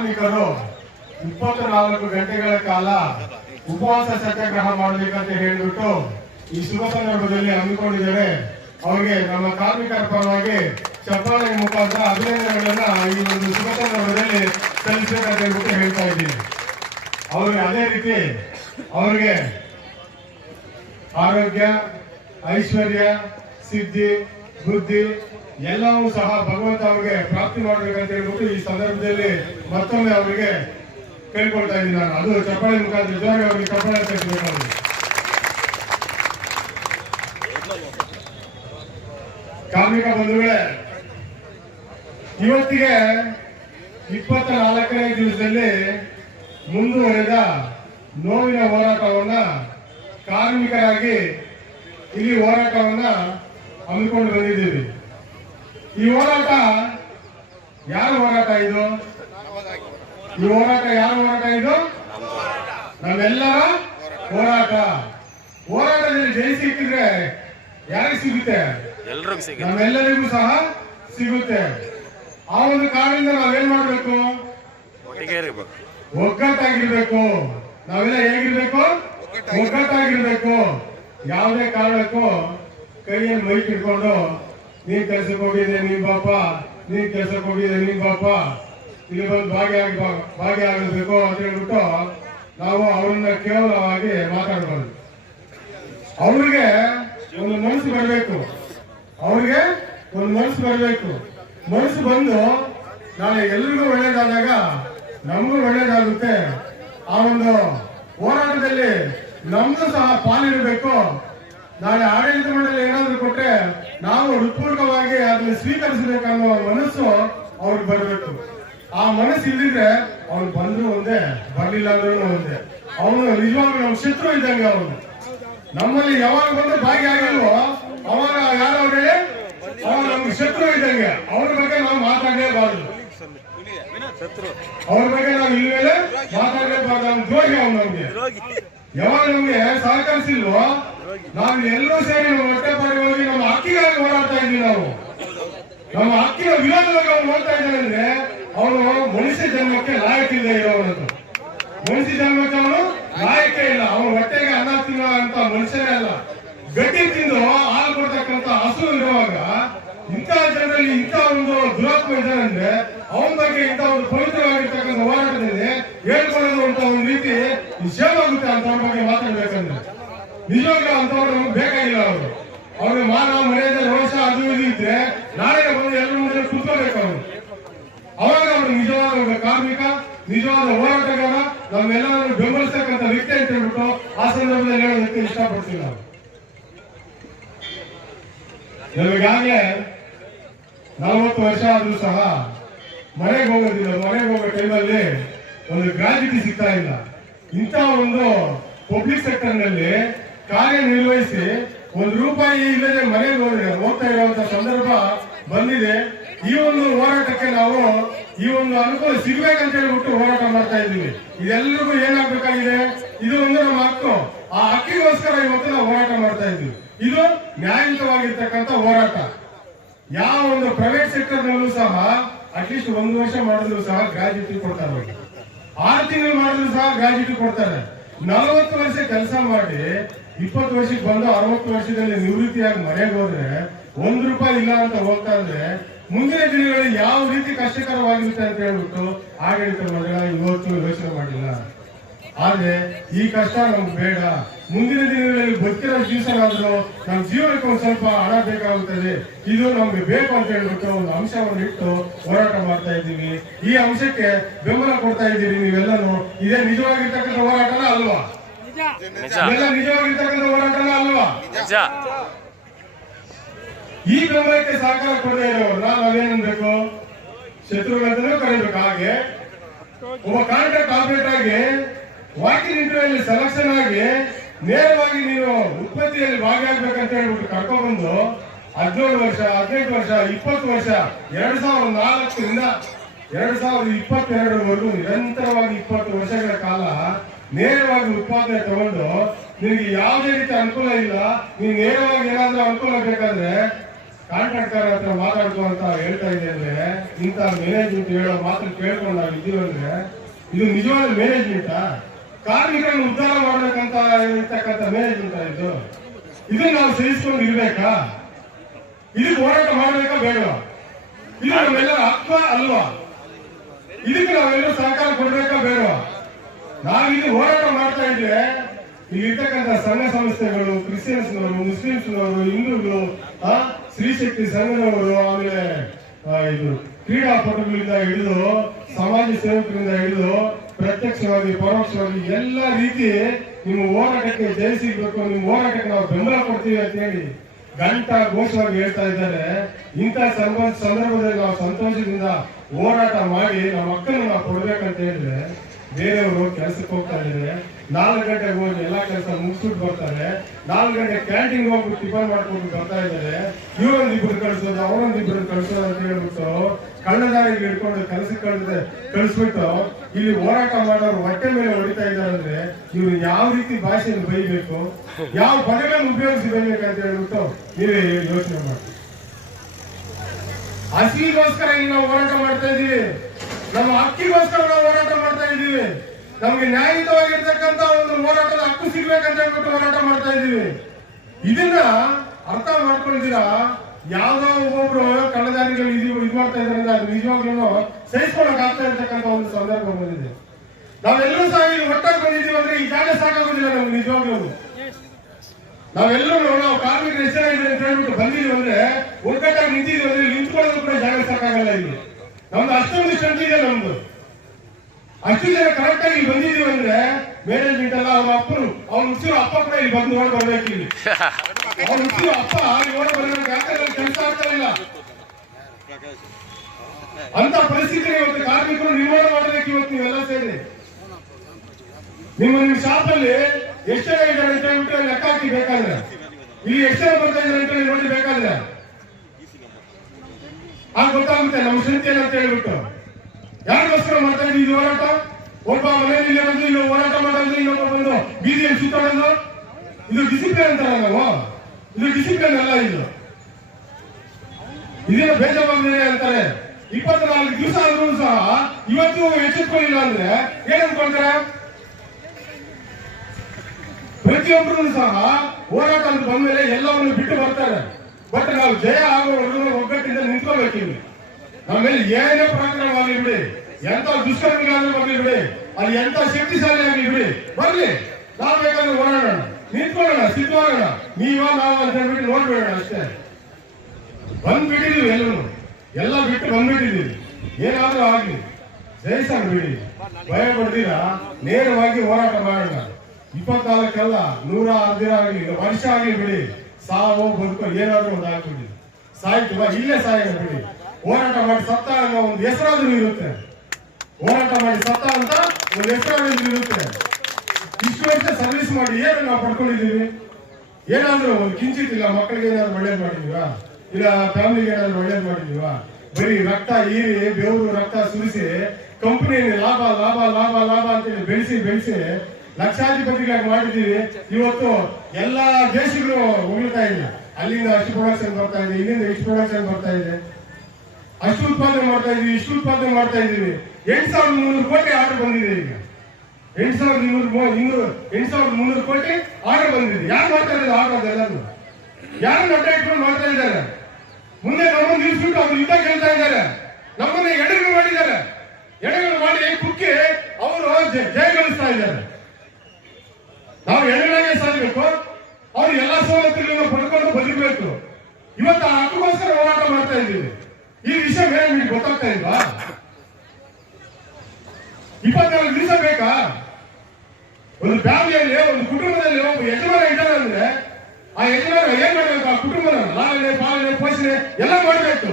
ಕಾರ್ಮಿಕರು 24 ಗಂಟೆಗಳ ಕಾಲ ಉಪವಾಸ ಸತ್ಯಾಗ್ರಹ ಮಾಡಬೇಕಂತ ಹೇಳಿಬಿಟ್ಟು ಈ ಶುಭ ಸಂದರ್ಭದಲ್ಲಿ ಹಮ್ಮಿಕೊಂಡಿದ್ದೇವೆ. ಅವರಿಗೆ ನಮ್ಮ ಕಾರ್ಮಿಕರ ಪರವಾಗಿ ಚಪ್ಪಾಳೆ ಮುಖಾಂತರ ಅಭಿನಂದನೆಗಳನ್ನ ಈ ಒಂದು ಶುಭ ಸಂದರ್ಭದಲ್ಲಿ ಸಲ್ಲಿಸಬೇಕಂತ ಹೇಳ್ಬಿಟ್ಟು ಹೇಳ್ತಾ ಇದ್ದೀನಿ. ಅವ್ರಿಗೆ ಅದೇ ರೀತಿ ಅವರಿಗೆ ಆರೋಗ್ಯ, ಐಶ್ವರ್ಯ, ಸಿದ್ಧಿ, ಬುದ್ಧಿ ಎಲ್ಲವೂ ಸಹ ಭಗವಂತ ಅವರಿಗೆ ಪ್ರಾಪ್ತಿ ಮಾಡಬೇಕಂತ ಹೇಳ್ಬಿಟ್ಟು ಈ ಸಂದರ್ಭದಲ್ಲಿ ಮತ್ತೊಮ್ಮೆ ಅವರಿಗೆ ಕೇಳ್ಕೊಳ್ತಾ ಇದ್ದೀನಿ ನಾನು. ಅದು ಚಪ್ಪಾಳೆ ಮುಖಾಂತರ ನಿಜವಾಗಿ ಅವರಿಗೆ ಚಪ್ಪಾಳೆ ತರಿಸಬೇಕಾಗಿದೆ. ಕಾರ್ಮಿಕ ಬಂಧುಗಳೇ, ಇವತ್ತಿಗೆ 24ನೇ ದಿವಸದಲ್ಲಿ ಮುಂದುವರೆದ ನೋವಿನ ಹೋರಾಟವನ್ನ ಕಾರ್ಮಿಕರಾಗಿ ಇಲ್ಲಿ ಹೋರಾಟವನ್ನ ಹಮ್ಮಿಕೊಂಡು ಬಂದಿದ್ದೀವಿ. ಈ ಹೋರಾಟ ಯಾರ ಹೋರಾಟ ಇದು? ಈ ಹೋರಾಟ ಯಾರ ಹೋರಾಟ ಇದು? ನಮ್ಮೆಲ್ಲರ ಹೋರಾಟ. ಹೋರಾಟದಲ್ಲಿ ಜಯ ಸಿಕ್ಕಿದ್ರೆ ಯಾರಿಗೆ ಸಿಗುತ್ತೆ? ನಮ್ಮೆಲ್ಲರಿಗೂ ಸಹ ಸಿಗುತ್ತೆ. ಆ ಒಂದು ಕಾರಣದಿಂದ ನಾವೇನ್ ಮಾಡ್ಬೇಕು? ಒಗ್ಗಟ್ಟಾಗಿರ್ಬೇಕು. ನಾವೆಲ್ಲ ಹೇಗಿರ್ಬೇಕು? ಒಗ್ಗಟ್ಟಾಗಿರ್ಬೇಕು. ಯಾವುದೇ ಕಾರಣಕ್ಕೂ ಕೈಯಲ್ಲಿ ಮೈ ಹಿಡ್ಕೊಂಡು ನೀನ್ ಕೆಲ್ಸಕ್ಕೆ ಹೋಗಿದ್ದೆ ನೀನ್ ಬಾಪ, ನೀನ್ ಕೆಲ್ಸಕ್ಕೆ ಹೋಗಿದ್ದೆ ನೀನ್ ಬಾಪ, ಇಲ್ಲಿ ಬಂದು ಭಾಗಿಯಾಗಬೇಕು ಅಂತ ಹೇಳ್ಬಿಟ್ಟು ನಾವು ಅವ್ರನ್ನ ಕೇವಲವಾಗಿ ಮಾತಾಡಬಾರ್ದು. ಅವ್ರಿಗೆ ಒಂದು ಮನಸ್ಸು ಬರಬೇಕು. ಅವ್ರಿಗೆ ಒಂದು ಮನಸ್ಸು ಬರಬೇಕು. ಮನಸ್ಸು ಬಂದು ನಾಳೆ ಎಲ್ರಿಗೂ ಒಳ್ಳೇದಾದಾಗ ನಮಗೂ ಒಳ್ಳೇದಾಗುತ್ತೆ. ಆ ಒಂದು ಹೋರಾಟದಲ್ಲಿ ನಮ್ದು ಸಹ ಪಾಲಿರಬೇಕು. ನಾಳೆ ಆಡಳಿತ ಮಂಡಳಿ ಏನಾದ್ರು ಕೊಟ್ರೆ ನಾವು ಹೃತ್ಪೂರ್ವಕವಾಗಿ ಅದನ್ನು ಸ್ವೀಕರಿಸಬೇಕನ್ನೋ ಮನಸ್ಸು ಅವ್ರಿಗೆ ಬರಬೇಕು. ಆ ಮನಸ್ಸು ಇಲ್ಲಿದ್ರೆ ಅವ್ನು ಬಂದ್ರು ಒಂದೇ, ಬರ್ಲಿಲ್ಲ ಅಂದ್ರೂ ಒಂದೇ. ಅವನು ನಿಜವಾಗ್ಲೂ ನಮ್ಮ ಶತ್ರು ಇದ್ದಂಗೆ. ಅವನು ನಮ್ಮಲ್ಲಿ ಯಾವಾಗ ಬಂದು ಭಾಗಿಯಾಗಿಲ್ವೋ ಅವಾಗ ಯಾರವ್ರೆ ಅವಾಗ ನಮ್ಗೆ ಶತ್ರು ಇದ್ದಂಗೆ. ಅವ್ರ ಬಗ್ಗೆ ನಾವು ಮಾತಾಡಲೇಬಾರ್ದು. ಅವ್ರ ಬಗ್ಗೆ ನಾವು ಇಲ್ಲಿ ಮೇಲೆ ಮಾತಾಡಲೇಬಾರ್ದು. ನಮ್ ದ್ರೋಹಿ ಅವನು. ನಮ್ಗೆ ಯಾವಾಗ ನಮ್ಗೆ ಸಹಕರಿಸಿಲ್ವೋ ನಾವು ಎಲ್ಲರೂ ಸೇರಿ ನಮ್ಮ ಹೊಟ್ಟೆಪಾಡಿ ಹೋಗಿ ನಮ್ಮ ಹಕ್ಕಿಗಾಗಿ ಹೋರಾಡ್ತಾ ಇದ್ವಿ. ನಾವು ನಮ್ಮ ಹಕ್ಕಿನ ವಿರೋಧವಾಗಿ ಅವ್ನು ನೋಡ್ತಾ ಇದ್ದಾನೆ ಅಂದ್ರೆ ಅವನು ಮನುಷ್ಯ ಜನ್ಮಕ್ಕೆ ಲಾಯಕ ಇಲ್ಲ. ಇರೋವನದು ಮನುಷ್ಯ ಜನ್ಮಕ್ಕೆ ಅವನು ಲಾಯಕ ಇಲ್ಲ. ಅವನು ಹೊಟ್ಟೆಗೆ ಅನ್ನ ತಿನ್ನೋ ಅಂತ ಮನುಷ್ಯನೇ ಅಲ್ಲ. ಗಟ್ಟಿ ತಿಂದು ಹಾಲು ಕೊಡ್ತಕ್ಕಂತ ಹಸು ಇರುವಾಗ ಇಂತಹ ಜನರಲ್ಲಿ ಇಂಥ ಒಂದು ದುರಾತ್ಮ ಇದ್ದಾನೆ ಅಂದ್ರೆ ಅವನ ಬಗ್ಗೆ ಇಂಥ ಒಂದು ಪವಿತ್ರವಾಗಿರ್ತಕ್ಕಂಥ ಹೋರಾಟದಲ್ಲಿ ಹೇಳ್ಕೊಳ್ಳೋದು ಅಂತ ಒಂದು ರೀತಿ ವಿಷಯ ಆಗುತ್ತೆ. ಅಂತವ್ರ ಬಗ್ಗೆ ಮಾತಾಡ್ಬೇಕಂದ್ರೆ ನಿಜವಾಗ್ಲೂ ಅಂತವ್ರು ನಮ್ಗೆ ಬೇಕಾಗಿಲ್ಲ. ಅವ್ರಿಗೆ ಮಾನ ಮರ್ಯಾದೆ ರೋಷ ಅದು ಇದು ಇದ್ರೆ ನಾಳೆ ಬಂದು ಎಲ್ಲರ ಮುಂದೆ ಕೂತ್ಕೋಬೇಕು. ಅವರು ಅವಾಗ ಅವರು ನಿಜವಾದ ಕಾರ್ಮಿಕ, ನಿಜವಾದ ಹೋರಾಟಗಾರ, ನಮ್ಮೆಲ್ಲರೂ ಬೆಂಬಲಿಸ್ತಕ್ಕಂಥ ವ್ಯಕ್ತಿ ಅಂತ ಹೇಳ್ಬಿಟ್ಟು ಆ ಸಂದರ್ಭದಲ್ಲಿ ಹೇಳೋದಕ್ಕೆ ಇಷ್ಟಪಡ್ತೀವಿ. ನಾವು ನಮಗಾಗಲೇ 40 ವರ್ಷ ಆದ್ರೂ ಸಹ ಮನೆಗೆ ಹೋಗೋದಿಲ್ಲ. ಮನೆಗೆ ಹೋಗೋ ಟೈಮಲ್ಲಿ ಒಂದು ಗ್ರಾಜ್ಯುಟಿ ಸಿಗ್ತಾ ಇಲ್ಲ. ಇಂಥ ಒಂದು ಪಬ್ಲಿಕ್ ಸೆಕ್ಟರ್ ನಲ್ಲಿ ಕಾರ್ಯನಿರ್ವಹಿಸಿ ₹1 ಇಲ್ಲದೆ ಮನೆಗೆ ಹೋಗ್ತಾ ಇರುವಂತ ಸಂದರ್ಭ ಬಂದಿದೆ. ಈ ಒಂದು ಹೋರಾಟಕ್ಕೆ ನಾವು ಈ ಒಂದು ಅನುಕೂಲ ಸಿಗ್ಬೇಕಂತ ಹೇಳ್ಬಿಟ್ಟು ಹೋರಾಟ ಮಾಡ್ತಾ ಇದ್ದೀವಿ. ಇದೆಲ್ಲರಿಗೂ ಏನಾಗಬೇಕಾಗಿದೆ? ಇದು ಒಂದು ನಮ್ಮ ಹಕ್ಕು. ಆ ಹಕ್ಕಿಗೋಸ್ಕರ ಇವತ್ತು ನಾವು ಹೋರಾಟ ಮಾಡ್ತಾ ಇದ್ದೀವಿ. ಇದು ನ್ಯಾಯಯುತವಾಗಿರ್ತಕ್ಕಂಥ ಹೋರಾಟ. ಯಾವ ಒಂದು ಪ್ರೈವೇಟ್ ಸೆಕ್ಟರ್ ನಲ್ಲೂ ಸಹ ಅಟ್ಲೀಸ್ಟ್ 1 ವರ್ಷ ಮಾಡಿದ್ರು ಸಹ ಗ್ರಾಜ್ಯುಟಿ ಕೊಡ್ತಾರೆ. 6 ತಿಂಗಳು ಮಾಡಿದ್ರು ಸಹ ಗ್ರಾಜ್ಯುಟಿ ಕೊಡ್ತಾರೆ. 40 ವರ್ಷ ಕೆಲಸ ಮಾಡಿ 20 ವರ್ಷಕ್ಕೆ ಬಂದು 60 ವರ್ಷದಲ್ಲಿ ನಿವೃತ್ತಿಯಾಗಿ ಮನೆಗೆ ಹೋದ್ರೆ ₹1 ಇಲ್ಲ ಅಂತ ಹೋಗ್ತಾ ಇದ್ರೆ ಮುಂದಿನ ದಿನಗಳಲ್ಲಿ ಯಾವ ರೀತಿ ಕಷ್ಟಕರವಾಗಿರುತ್ತೆ ಅಂತ ಹೇಳ್ಬಿಟ್ಟು ಆಡಳಿತ ಮಂಡಳ ಇವತ್ತು ಯೋಚನೆ ಮಾಡಿಲ್ಲ. ಆದ್ರೆ ಈ ಕಷ್ಟ ನಮ್ಗೆ ಬೇಡ. ಮುಂದಿನ ದಿನಗಳಲ್ಲಿ ಬದುಕಿರೋ ದಿವಸನಾದ್ರೂ ನಮ್ಮ ಜೀವನಕ್ಕೆ ಒಂದು ಸ್ವಲ್ಪ ಹಣ ಬೇಕಾಗುತ್ತದೆ. ಇದು ನಮ್ಗೆ ಬೇಕು ಅಂತ ಹೇಳ್ಬಿಟ್ಟು ಒಂದು ಅಂಶವನ್ನು ಇಟ್ಟು ಹೋರಾಟ ಮಾಡ್ತಾ ಇದ್ದೀವಿ. ಈ ಅಂಶಕ್ಕೆ ಬೆಂಬಲ ಕೊಡ್ತಾ ಇದ್ದೀರಿ ನೀವೆಲ್ಲರೂ. ಇದೇ ನಿಜವಾಗಿರ್ತಕ್ಕಂಥ ಹೋರಾಟನ ಅಲ್ವಾ? ಇದೆಲ್ಲ ನಿಜವಾಗಿರ್ತಕ್ಕಂಥ ಹೋರಾಟನ ಅಲ್ವಾ? ಈ ಬೆಂಬಲಕ್ಕೆ ಸಹಕಾರ ಕೊಡದೇ ಇರೋರನ್ನ ನಾವೇನನ್ಬೇಕು? ಶತ್ರುಗಳಂತಲೂ ಕರೀಬೇಕು. ಹಾಗೆ ಒಬ್ಬ ಕಾಂಟ್ರಾಕ್ಟ್ ಆಪರೇಟರ್ ಆಗಿ ವಾಕಿಂಗ್ ಇಂಟರ್ವ್ಯೂಲ್ಲಿ ಸೆಲೆಕ್ಷನ್ ಆಗಿ ನೇರವಾಗಿ ನೀನು ಉತ್ಪತ್ತಿಯಲ್ಲಿ ಭಾಗಿಯಾಗಬೇಕಂತ ಹೇಳ್ಬಿಟ್ಟು ಕರ್ಕೊಂಡ್ಬಂದು 17 ವರ್ಷ, 18 ವರ್ಷ, 20 ವರ್ಷ 2004ರಿಂದ 2022ವರೆಗೂ ನಿರಂತರವಾಗಿ 20 ವರ್ಷಗಳ ಕಾಲ ನೇರವಾಗಿ ಉತ್ಪಾದನೆ ತಗೊಂಡು ನಿನಗೆ ಯಾವುದೇ ರೀತಿ ಅನುಕೂಲ ಇಲ್ಲ. ನೀನು ನೇರವಾಗಿ ಏನಾದ್ರೂ ಅನುಕೂಲ ಬೇಕಾದ್ರೆ ಕಾಂಟ್ರಾಕ್ಟರ್ ಹತ್ರ ಮಾತಾಡ್ಕೊ ಅಂತ ಹೇಳ್ತಾ ಇದೆ ಅಂದ್ರೆ, ಇಂಥ ಮ್ಯಾನೇಜ್ಮೆಂಟ್ ಹೇಳೋ ಮಾತ್ರ ಕೇಳ್ಕೊಂಡು ನಾವು ಇದ್ದೀವಿ ಅಂದ್ರೆ ಇದು ನಿಜವಾದ ಮ್ಯಾನೇಜ್ಮೆಂಟಾ? ಕಾರ್ಮಿಕರನ್ನು ಉದ್ಧಾರ ಮಾಡ್ಬೇಕಂತ ಇರ್ತಕ್ಕಂಥ ಮ್ಯಾನೇಜ್ಮೆಂಟ್ ಇದನ್ನ ನಾವು ಸಹಿಸ್ಕೊಂಡು ಇರ್ಬೇಕಾ? ಇದಕ್ಕೆ ಹೋರಾಟ ಮಾಡ್ಬೇಕಾ ಬೇಡವಾ? ಇದು ನಮ್ಮೆಲ್ಲರ ಹಕ್ಕ ಅಲ್ವಾ? ಇದಕ್ಕೆ ನಾವೆಲ್ಲರೂ ಸಹಕಾರ ಕೊಡ್ಬೇಕಾ ಬೇಡವಾ? ನಾವಿಲ್ಲಿ ಹೋರಾಟ ಮಾಡ್ತಾ ಇದ್ರೆ ಇಲ್ಲಿರ್ತಕ್ಕಂಥ ಸಂಘ ಸಂಸ್ಥೆಗಳು, ಕ್ರಿಶ್ಚಿಯನ್ಸ್ನವರು, ಮುಸ್ಲಿಮ್ಸ್ನವರು, ಹಿಂದೂಗಳು, ಸ್ತ್ರೀ ಶಕ್ತಿ ಸಂಘದವರು, ಆಮೇಲೆ ಇದು ಕ್ರೀಡಾಪಟುಗಳಿಂದ ಹಿಡಿದು ಸಮಾಜ ಸೇವಕರಿಂದ ಹಿಡಿದು ಪ್ರತ್ಯಕ್ಷವಾಗಿ ಪರೋಕ್ಷವಾಗಿ ಎಲ್ಲ ರೀತಿ ನಿಮ್ಮ ಹೋರಾಟಕ್ಕೆ ಜಯ ಸಿಗ್ಬೇಕು, ನಿಮ್ಮ ಹೋರಾಟಕ್ಕೆ ನಾವು ಬೆಂಬಲ ಕೊಡ್ತೀವಿ ಅಂತ ಹೇಳಿ ಗಂಟಾ ಘೋಷವಾಗಿ ಹೇಳ್ತಾ ಇದ್ದಾರೆ. ಇಂಥ ಸಂದರ್ಭದಲ್ಲಿ ನಾವು ಸಂತೋಷದಿಂದ ಹೋರಾಟ ಮಾಡಿ ನಮ್ಮ ಮಕ್ಕಳನ್ನು ನಾವು ಕೊಡ್ಬೇಕಂತ ಹೇಳಿದ್ರೆ ಬೇರೆಯವರು ಕೆಲಸಕ್ಕೆ ಹೋಗ್ತಾ ಇದ್ದಾರೆ. 4 ಗಂಟೆಗೆ ಹೋಗಿ ಎಲ್ಲಾ ಕೆಲಸ ಮುಗಿಸ್ಬಿಟ್ಟು ಬರ್ತಾರೆ. 4 ಗಂಟೆ ಕ್ಯಾಂಟೀನ್ ಹೋಗ್ಬಿಟ್ಟು ಟಿಫನ್ ಮಾಡ್ಕೊಂಡು ಬರ್ತಾ ಇದ್ದಾರೆ. ಇವರೊಂದಿಬ್ಬರು ಕಳಿಸೋದು, ಅವರೊಂದಿಬ್ಬರು ಕಳಿಸೋದು ಅಂತ ಹೇಳ್ಬಿಟ್ಟು ಕಳ್ಳದಾರಿಗೆ ಹಿಡ್ಕೊಂಡು ಕೆಲಸಕ್ಕೆ ಕಳಿಸ್ಬಿಟ್ಟು ಇಲ್ಲಿ ಹೋರಾಟ ಮಾಡೋರು ಹೊಟ್ಟೆ ಮೇಲೆ ಹೊಡಿತಾ ಇದ್ದಾರೆ. ಅಂದ್ರೆ ಇವ್ರು ಯಾವ ರೀತಿ ಭಾಷೆಯನ್ನು ಬೈಬೇಕು, ಯಾವ ಪದಗಳನ್ನು ಉಪಯೋಗಿಸಿ ಬೈಬೇಕಂತ ಹೇಳ್ಬಿಟ್ಟು ನೀವೇ ಯೋಚನೆ ಮಾಡಿ. ಹಸಿಗೋಸ್ಕರ ಇಲ್ಲಿ ನಾವು ಹೋರಾಟ ಮಾಡ್ತಾ ಇದ್ದೀವಿ, ನಮ್ಮ ಹಕ್ಕಿಗೋಸ್ಕರ ನಾವು ಹೋರಾಟ ಮಾಡ್ತಾ ಇದ್ದೀವಿ, ನಮ್ಗೆ ನ್ಯಾಯಯುತವಾಗಿರ್ತಕ್ಕಂಥ ಒಂದು ಹೋರಾಟದ ಹಕ್ಕು ಸಿಗ್ಬೇಕಂತ ಹೇಳ್ಬಿಟ್ಟು ಹೋರಾಟ ಮಾಡ್ತಾ ಇದ್ದೀವಿ. ಇದನ್ನ ಅರ್ಥ ಮಾಡ್ಕೊಂಡಿದ್ದೀರಾ? ಯಾವ್ದೋ ಒಬ್ಬೊಬ್ರು ಕಳ್ಳದಾರಿಗಳು ಇದು ಮಾಡ್ತಾ ಇದ್ರಿಂದ ಅದು ನಿಜವಾಗ್ಲೂ ಸಹಿಸ್ಕೊಳಕ್ ಆಗ್ತಾ ಇರ್ತಕ್ಕಂಥ ಒಂದು ಸಂದರ್ಭ ಬಂದಿದೆ. ನಾವೆಲ್ಲರೂ ಸಹ ಇಲ್ಲಿ ಒಟ್ಟಾಗಿ ಬಂದಿದ್ದೀವಿ ಅಂದ್ರೆ ಈ ಜಾಗ ಸಾಕಾಗೋದಿಲ್ಲ ನಮ್ಗೆ. ನಿಜವಾಗ್ಲೂ ನಾವೆಲ್ಲರೂ ನಾವು ಕಾರ್ಮಿಕರು ಹೆಸರಾಗಿದೆ ಅಂತ ಹೇಳ್ಬಿಟ್ಟು ಬಂದಿದ್ದೀವಿ ಅಂದ್ರೆ, ಒಗ್ಗಟ್ಟಾಗಿ ನಿಂತಿದ್ದೀವಿ ಅಂದ್ರೆ ನಿಂತ್ಕೊಳ್ಳೋದು ಕೂಡ ಜಾಗ ಸಾಕಾಗಲ್ಲ. ಇಲ್ಲಿ ನಮ್ದು ಅಷ್ಟೊಂದು ಸ್ಟ್ರೆಂತ್ ಇದೆ. ನಮ್ದು ಅಷ್ಟು ಜನ ಕರೆಕ್ಟ್ ಆಗಿ ಬಂದಿದೀವಿ ಅಂದ್ರೆ ಮ್ಯಾನೇಜ್ಮೆಂಟ್ ಎಲ್ಲ ಅವ್ರ ಅಪ್ಪನು ಅವ್ನ ಹುಟ್ಟಿರೋ ಅಪ್ಪ ಕೂಡ ಇಲ್ಲಿ ಬಂದು ನೋಡಿ ಬರ್ಬೇಕು. ಇಲ್ಲಿ ಅವ್ನ ಹುಟ್ಟಿರೋ ಅಪ್ಪ ಅಲ್ಲಿ ನೋಡಿ ಬರ್ಬೇಕು. ಯಾಕಂದ್ರೆ ಕೆಲಸ ಆಗ್ತಾ ಇಲ್ಲ ಅಂತ ಪರಿಸ್ಥಿತಿ ಇವತ್ತು ಕಾರ್ಮಿಕರು ನಿರ್ಮಾಣ ಮಾಡಬೇಕು. ಇವತ್ತು ನೀವೆಲ್ಲ ಸೇರಿ ನಿಮ್ಮ ಶಾಪ್ ಅಲ್ಲಿ ಎಷ್ಟು ಜನ ಇದ್ದಾರೆ ಅಂತ ಹೇಳ್ಬಿಟ್ಟು ಲೆಕ್ಕ ಹಾಕಿ ಬೇಕಾದ್ರೆ, ಇಲ್ಲಿ ಎಷ್ಟು ಜನ ಬರ್ತಾ ಇದ್ದಾರೆ ಅಂತ ನೋಡಿ ಬೇಕಾದ್ರೆ ಆಗ ಗೊತ್ತಾಗುತ್ತೆ ನಮ್ಮ ಸಂಖ್ಯೆ ಏನಂತ ಹೇಳ್ಬಿಟ್ಟು. ಯಾರಿಗೋಸ್ಕರ ಮಾಡ್ತಾ ಇದ್ದೀವಿ ಇದು ಹೋರಾಟ? ಒಬ್ಬ ಮನೆಯಲ್ಲಿ ಬಂದು ಇಲ್ಲಿ ಹೋರಾಟ ಮಾಡೋದು, ಇನ್ನೊಬ್ಬ ಬಂದು ಬೀದಿಯಲ್ಲಿ ಸುತ್ತಾಡೋದು, ಇದು ಡಿಸಿಪ್ಲಿನ್ ಅಂತಾರ ನಾವು? ಇದು ಡಿಸಿಪ್ಲಿನ್ ಅಲ್ಲ. ಇದನ್ನ ಬೇಜವಾಬ್ದಾರಿ ಅಂತಾರೆ. 24 ದಿವಸ ಆದ್ರೂ ಸಹ ಇವತ್ತು ಎಚ್ಚೆತ್ಕೊಳ್ಳಿಲ್ಲ ಅಂದ್ರೆ ಏನ್ ಅನ್ಕೊಂತಾರೆ? ಪ್ರತಿಯೊಬ್ಬರು ಸಹ ಹೋರಾಟ ಅಂತ ಬಂದ್ಮೇಲೆ ಎಲ್ಲವನ್ನು ಬಿಟ್ಟು ಬರ್ತಾರೆ. ಬಟ್ ನಾವು ಜಯ ಆಗೋವರೆಗೂ ಒಗ್ಗಟ್ಟಿಂದ ನಿಂತ್ಕೋಬೇಕಿಲ್ಲ. ನಮ್ಮೇಲೆ ಏನೇ ಪ್ರಕರಣ ಆಗಲಿ ಬಿಡಿ, ಎಂತ ದುಷ್ಕರ್ಮಿಗಳಾದ್ರೂ ಬರ್ಲಿ ಬಿಡಿ, ಅಲ್ಲಿ ಎಂತ ಶಕ್ತಿಶಾಲಿ ಆಗಲಿ ಬಿಡಿ, ಬರ್ಲಿ, ನಾವ್ ಬೇಕಾದ್ರೆ ಹೋರಾಡೋಣ, ನಿಂತ್ಕೊಳ್ಳೋಣ, ಸಿದ್ಧವಾಗೋಣ. ನಾವು ಅಂತ ಹೇಳ್ಬಿಟ್ಟು ನೋಡ್ಬೇಡ ಅಷ್ಟೇ. ಬಂದ್ಬಿಟ್ಟಿದೀವಿ, ಎಲ್ಲ ಬಿಟ್ಟು ಬಂದ್ಬಿಟ್ಟಿದೀವಿ. ಏನಾದ್ರೂ ಆಗ್ಲಿ ಜಯಿಸೋಣ ಬಿಡಿ, ಭಯ ಪಡ್ತೀರಾ? ನೇರವಾಗಿ ಹೋರಾಟ ಮಾಡೋಣ. 24 ಅಲ್ಲ, 106 ದಿನ ಆಗಲಿ, ವರ್ಷ ಆಗಲಿ ಬಿಡಿ, ಸಾವು ಬದುಕು ಏನಾದ್ರೂ ಒಂದು ಆಗ್ಬಿಡಿ. ಸಾಯ್ತು ಇಲ್ಲೇ ಸಾಯೋಣ ಬಿಡಿ. ಹೋರಾಟ ಮಾಡಿ ಸತ್ತ ಅನ್ನೋ ಒಂದು ಹೆಸರಾದ್ರೂ ಇರುತ್ತೆ. ಹೋರಾಟ ಮಾಡಿ ಸತ್ತ ಅಂತ ಒಂದು ಹೆಸರಾದ್ರೂ ಇರುತ್ತೆ. ಇಷ್ಟು ವರ್ಷ ಸರ್ವಿಸ್ ಮಾಡಿ ಏನು ನಾವು ಪಡ್ಕೊಂಡಿದ್ದೀವಿ? ಏನಾದ್ರೂ ಒಂದು ಕಿಂಚಿತ್ ಇಲ್ಲ, ಮಕ್ಕಳಿಗೆ ಏನಾದ್ರು ಒಳ್ಳೇದು ಮಾಡಿದೀವಾ? ಇಲ್ಲ ಫ್ಯಾಮಿಲಿಗೆ ಏನಾದ್ರು ಒಳ್ಳೇದು ಮಾಡಿದೀವಾ? ಬರೀ ರಕ್ತ ಹೀರಿ, ಬೆವರು ರಕ್ತ ಸುರಿಸಿ ಕಂಪನಿಯಲ್ಲಿ ಲಾಭ ಲಾಭ ಲಾಭ ಲಾಭ ಅಂತೇಳಿ ಬೆಳೆಸಿ ಲಕ್ಷಾಧಿಪತಿಗಳಾಗಿ ಮಾಡಿದೀವಿ. ಇವತ್ತು ಎಲ್ಲಾ ದೇಶಗಳು ಹೋಗ್ತಾ ಇದೆ. ಅಲ್ಲಿಂದ ಅಷ್ಟು ಪ್ರೊಡಕ್ಷನ್ ಬರ್ತಾ ಇದೆ, ಇಲ್ಲಿಂದ ಇಷ್ಟು ಪ್ರೊಡಕ್ಷನ್ ಬರ್ತಾ ಇದೆ, ಅಷ್ಟು ಉತ್ಪಾದನೆ ಮಾಡ್ತಾ ಇದೀವಿ, ಇಷ್ಟು ಉತ್ಪಾದನೆ ಮಾಡ್ತಾ ಇದೀವಿ. 8,300 ಕೋಟಿ ಆರ್ಡರ್ ಬಂದಿದೆ. ಈಗ 8,300 ಕೋಟಿ ಆರ್ಡರ್ ಬಂದಿದೆ. ಯಾರು ಮಾಡ್ತಾ ಇದ್ದಾರೆ ಆರ್ಡರ್? ಎಲ್ಲರೂ ಯಾರು ನಟ ಇಟ್ಕೊಂಡು ಮಾಡ್ತಾ ಇದ್ದಾರೆ. ಮುಂದೆ ನಮ್ಮನ್ನು ನಿಲ್ಲಿಸ್ಬಿಟ್ಟು ಅವ್ರು ಯುದ್ಧ ಕೇಳ್ತಾ ಇದ್ದಾರೆ. ನಮ್ಮನ್ನ ಎಡಗಳು ಮಾಡಿದ್ದಾರೆ. ಎಡಗಳು ಮಾಡಿ ಕುಕ್ಕಿ ಅವರು ಜಯಗಳಿಸ್ತಾ ಇದ್ದಾರೆ. ನಾವು ಎಡಗಳಾಗೆ ಸಾಧಬೇಕು. ಅವ್ರು ಎಲ್ಲಾ ಸವಲತ್ತುಗಳನ್ನು ಪಡ್ಕೊಂಡು ಬದುಕಬೇಕು. ಇವತ್ತು ಆ ಹಕ್ಕುಗೋಸ್ಕರ ಹೋರಾಟ ಮಾಡ್ತಾ ಇದ್ದೀವಿ. ಈ ವಿಷಯ ಬೇರೆ ನಿಮ್ಗೆ ಗೊತ್ತಾಗ್ತಾ ಇಲ್ವಾ? 24 ದಿವಸ ಬೇಕಾ? ಒಂದು ಫ್ಯಾಮಿಲಿಯಲ್ಲಿ, ಒಂದು ಕುಟುಂಬದಲ್ಲಿ ಒಬ್ಬ ಯಜಮಾನ ಇದ್ದಾರೆ ಅಂದ್ರೆ ಆ ಯಜಮಾನ ಏನ್ ಮಾಡ್ಬೇಕು? ಆ ಕುಟುಂಬನ ಲಾಲನೆ ಪಾಲನೆ ಪೋಷಣೆ ಎಲ್ಲ ಮಾಡ್ಬೇಕು.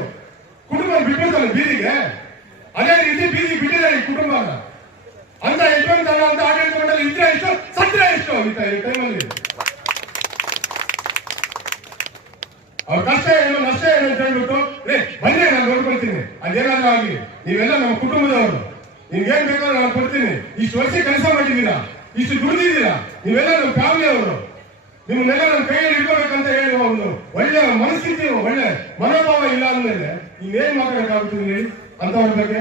ಕುಟುಂಬ ಬಿಟ್ಟಿರ್ತಾನೆ ಬೀದಿಗೆ. ಅದೇ ರೀತಿ ಬೀದಿ ಬಿಟ್ಟಿದ್ದಾರೆ ಈ ಕುಟುಂಬನ. ಅಂತ ಯಜಮಾನ ಅಂತ ಆಡಳಿತ ಮಂಡಳಿ ಇದ್ರೆ ಎಷ್ಟು, ಸತ್ರ ಎಷ್ಟು ಈ ಟೈಮಲ್ಲಿ. ಅವ್ರ ಕಷ್ಟ ಏನು ನಷ್ಟ ಏನು ಅಂತ ಹೇಳ್ಬಿಟ್ಟು ಬಂದ್ರೆ ನಾನು ನೋಡ್ಕೊಳ್ತೀನಿ, ಅದೇನಾದ್ರೂ ಆಗ್ಲಿ, ನೀವೆಲ್ಲ ನಮ್ಮ ಕುಟುಂಬದವರು, ನಿಮ್ಗೇನ್ ಬೇಕಾದ್ರೂ ನಾನು ಕೊಡ್ತೀನಿ. ಇಷ್ಟು ವರ್ಷ ಕೆಲಸ ಮಾಡಿದ್ದೀರಾ, ಇಷ್ಟು ದುಡಿದಿದ್ದೀರಾ, ನೀವೆಲ್ಲ ನಮ್ಮ ಫ್ಯಾಮಿಲಿ ಅವರು, ನಿಮ್ಮನ್ನೆಲ್ಲ ನನ್ನ ಕೈಯಲ್ಲಿ ಇಟ್ಕೋಬೇಕಂತ ಹೇಳಿ ಒಂದು ಒಳ್ಳೆ ಮನಸ್ಥಿತಿ, ಒಳ್ಳೆ ಮನ ಇನ್ನೇನ್ ಮಾತಾಡಕ್ಕಾಗುತ್ತದೆ ಹೇಳಿ ಅಂತವ್ರ ಬಗ್ಗೆ?